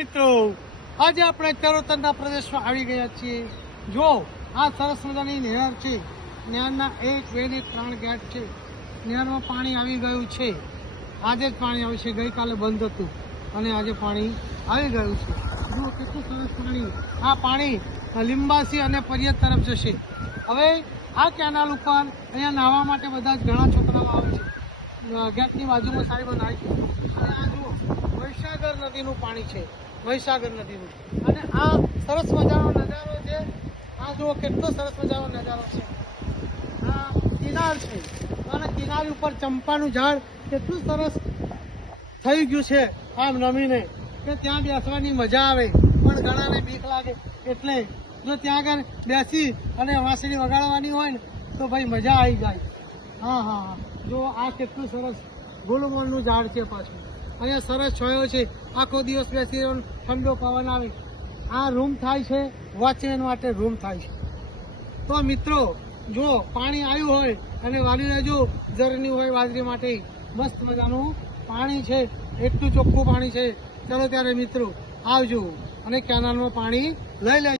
મિત્રો, આજે આપણે ચરોતરના પ્રદેશમાં આવી ગયા છીએ। જો આ સરસ મજાની નહેર છે, નહેરના 1, 2 ને 3 ગેટ છે। નહેરમાં પાણી આવી ગયું છે, આજે જ પાણી આવ્યું છે, ગઈકાલે બંધ હતું અને આજે પાણી આવી ગયું છે। જુઓ કેટલું સરસ પાણી। આ પાણી લીંબાસી અને પરિયત તરફ જશે। હવે આ કેનાલ ઉપર અહીંયા નાહવા માટે બધા જ ઘણા છોકરાઓ આવે છે। ગેટની બાજુમાં સાહેબ નાય છે અને આ જુઓ મહીસાગર નદીનું પાણી છે, મહીસાગર નદીનું। અને આ સરસ મજાનો નજારો છે। આ જુઓ કેટલો સરસ મજાનો નજારો છે। આ કિનાર છે અને કિનાર ઉપર ચંપાનું ઝાડ કેટલું સરસ થઈ ગયું છે આમ નમીને કે ત્યાં બેસવાની મજા આવે, પણ ઘણાને બીક લાગે। એટલે જો ત્યાં આગળ બેસી અને વાંસળી વગાડવાની હોય ને તો ભાઈ મજા આવી જાય। હા હા હા, જો આ કેટલું સરસ ગુલમોહરનું ઝાડ છે પાછું। અહીંયા સરસ છોયો છે, આખો દિવસ બેસી ઠંડો પવન આવે। આ રૂમ થાય છે, વોચમેન માટે રૂમ થાય છે। તો મિત્રો જો પાણી આવ્યું હોય અને વાલી લેજો, ઝરની હોય બાજરી માટે મસ્ત મજાનું પાણી છે, એટલું ચોખ્ખું પાણી છે। ચલો ત્યારે મિત્રો આવજો અને કેનાલમાં પાણી લઈ લેજો।